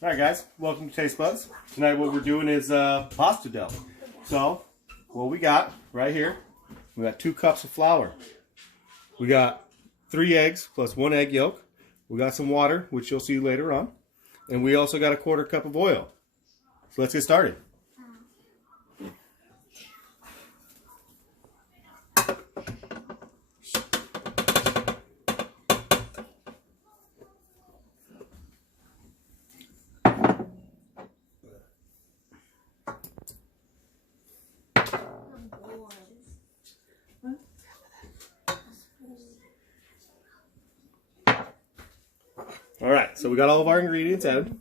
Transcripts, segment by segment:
Alright guys, welcome to Taste Buds. Tonight what we're doing is pasta dough. So, what we got right here, we got 2 cups of flour. We got 3 eggs plus 1 egg yolk. We got some water, which you'll see later on. And we also got a 1/4 cup of oil. So let's get started. Alright, so we got all of our ingredients added.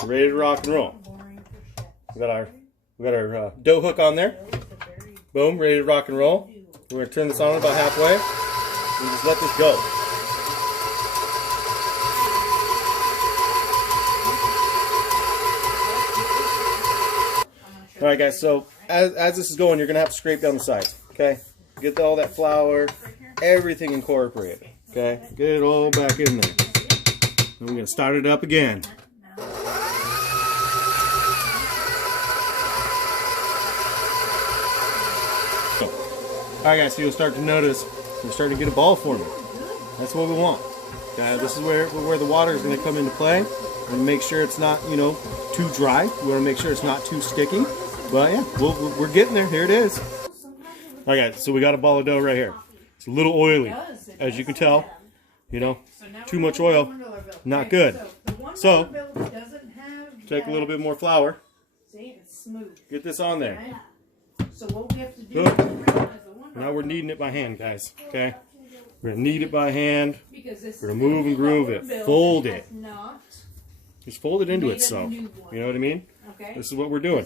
We're ready to rock and roll. We got our dough hook on there. Boom, ready to rock and roll. We're going to turn this on about halfway and just let this go. Alright guys, so as this is going, you're going to have to scrape down the sides, okay? Get all that flour, everything incorporated, okay? Get it all back in there. Then we're going to start it up again. Alright guys, so you'll start to notice we're starting to get a ball forming. That's what we want. Okay, this is where the water is going to come into play. And make sure it's not, too dry. We want to make sure it's not too sticky. But yeah, we're getting there. Here it is. Alright guys, so we got a ball of dough right here. It's a little oily, as you can tell. Too much oil, not good. So, take a little bit more flour. Get this on there. Good. Now we're kneading it by hand, guys. Okay? We're going to knead it by hand. We're going to move and groove it. Fold it. Just fold it into itself. You know what I mean? This is what we're doing.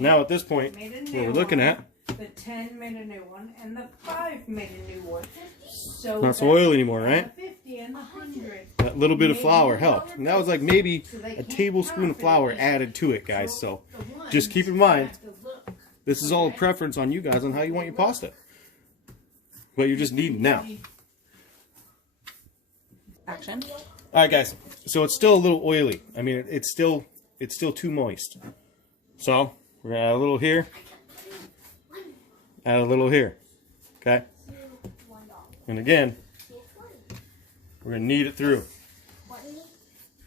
Now at this point, what we're looking at, the 10 made a new one, and the 5 made a new one. So not so oily anymore, right? 50 and 100. That little bit of flour helped. And that was like maybe a tablespoon of flour added to it, guys. So just keep in mind, this is all a preference on you guys on how you want your pasta. But you're just kneading now. Action. Alright guys, so it's still a little oily. I mean, it's still too moist. So we're going to add a little here. Add a little here. Okay? And again, we're going to knead it through.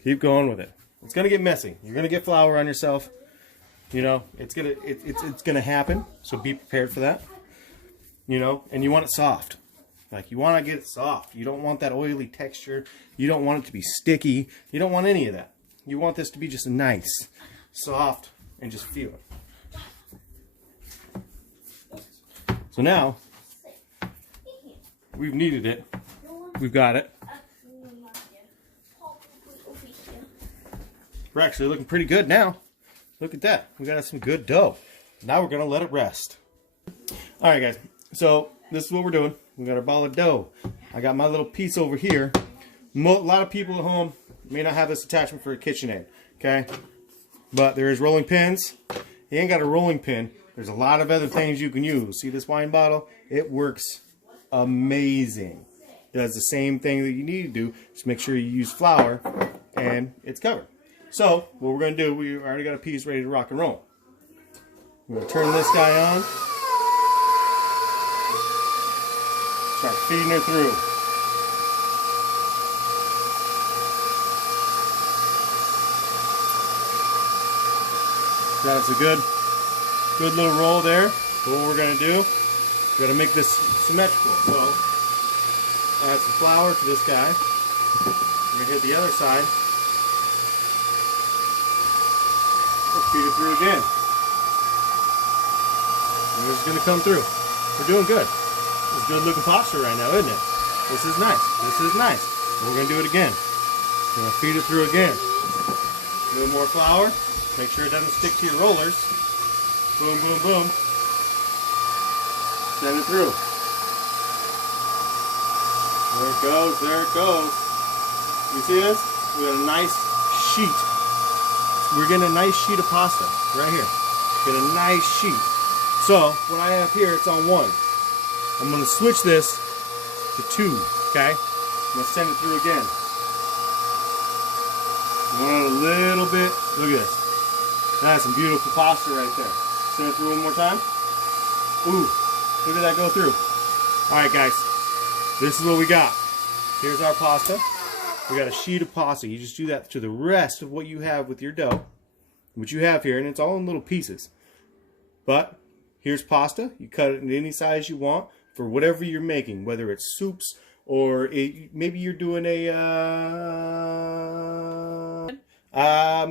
Keep going with it. It's going to get messy. You're going to get flour on yourself. It's going to happen. So be prepared for that. And you want it soft. Like, you want to get it soft. You don't want that oily texture. You don't want it to be sticky. You don't want any of that. You want this to be just nice, soft, and just feel it. So now, we've kneaded it. We've got it. We're actually looking pretty good now. Look at that. We got some good dough. Now we're going to let it rest. Alright guys, so this is what we're doing. We got our ball of dough. I got my little piece over here. A lot of people at home may not have this attachment for a KitchenAid, okay? But there is rolling pins. You ain't got a rolling pin. There's a lot of other things you can use. See this wine bottle? It works amazing. It does the same thing that you need to do. Just make sure you use flour and it's covered. So, what we're going to do, we already got a piece ready to rock and roll. We're going to turn this guy on. Start feeding her through. That's a good little roll there. What we're going to do, we're going to make this symmetrical. So, add some flour to this guy. We're going to hit the other side. Let's feed it through again. And it's going to come through. We're doing good. This is good looking pasta right now, isn't it? This is nice. This is nice. And we're going to do it again. We're going to feed it through again. A little more flour. Make sure it doesn't stick to your rollers. Boom, boom, boom. Send it through. There it goes, there it goes. You see this? We got a nice sheet. We're getting a nice sheet of pasta right here. Get a nice sheet. So, what I have here, it's on 1. I'm going to switch this to 2, okay? I'm going to send it through again. a little bit. Look at this. That's some beautiful pasta right there. Send it through one more time. Ooh, look at that go through. All right, guys. This is what we got. Here's our pasta. We got a sheet of pasta. You just do that to the rest of what you have with your dough. What you have here, and it's all in little pieces. But here's pasta. You cut it in any size you want for whatever you're making, whether it's soups or maybe you're doing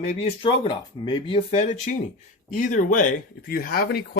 maybe a stroganoff, maybe a fettuccine. Either way, if you have any questions,